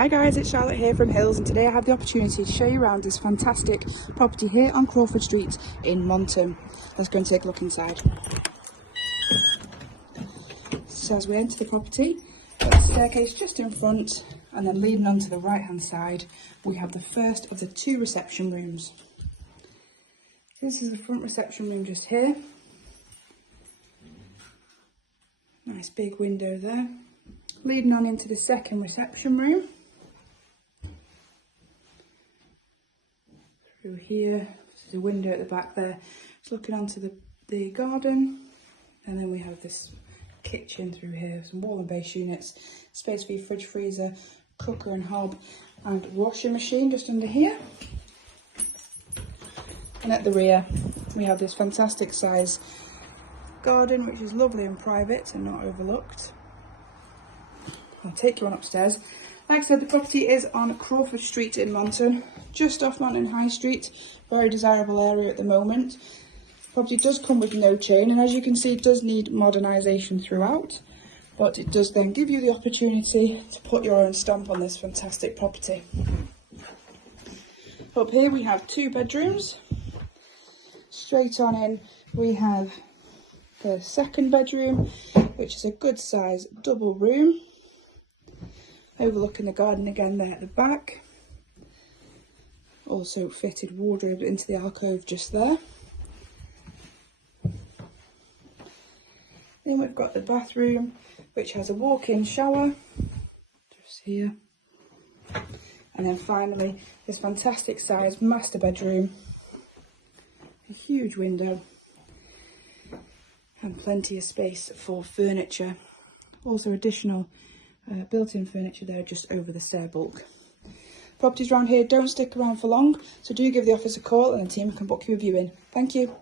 Hi guys, it's Charlotte here from Hills, and today I have the opportunity to show you around this fantastic property here on Crawford Street in Monton. Let's go and take a look inside. So as we enter the property, we've got the staircase just in front, and then leading on to the right hand side we have the first of the two reception rooms. This is the front reception room just here. Nice big window there. Leading on into the second reception room. Through here, there's a window at the back there. It's looking onto the garden. And then we have this kitchen through here, some wall and base units, space for your fridge, freezer, cooker and hob, and washing machine just under here. And at the rear, we have this fantastic size garden, which is lovely and private and not overlooked. I'll take you on upstairs. Like I said, the property is on Crawford Street in Monton, just off Monton High Street. Very desirable area at the moment. The property does come with no chain, and as you can see, it does need modernisation throughout, but it does then give you the opportunity to put your own stamp on this fantastic property. Up here we have two bedrooms. Straight on in we have the second bedroom, which is a good size double room, overlooking the garden again there at the back. Also fitted wardrobe into the alcove just there. Then we've got the bathroom, which has a walk-in shower just here. And then finally this fantastic size master bedroom, a huge window and plenty of space for furniture. Also additional built-in furniture there just over the stair bulk. Properties around here don't stick around for long, so do give the office a call and the team can book you a viewing. Thank you.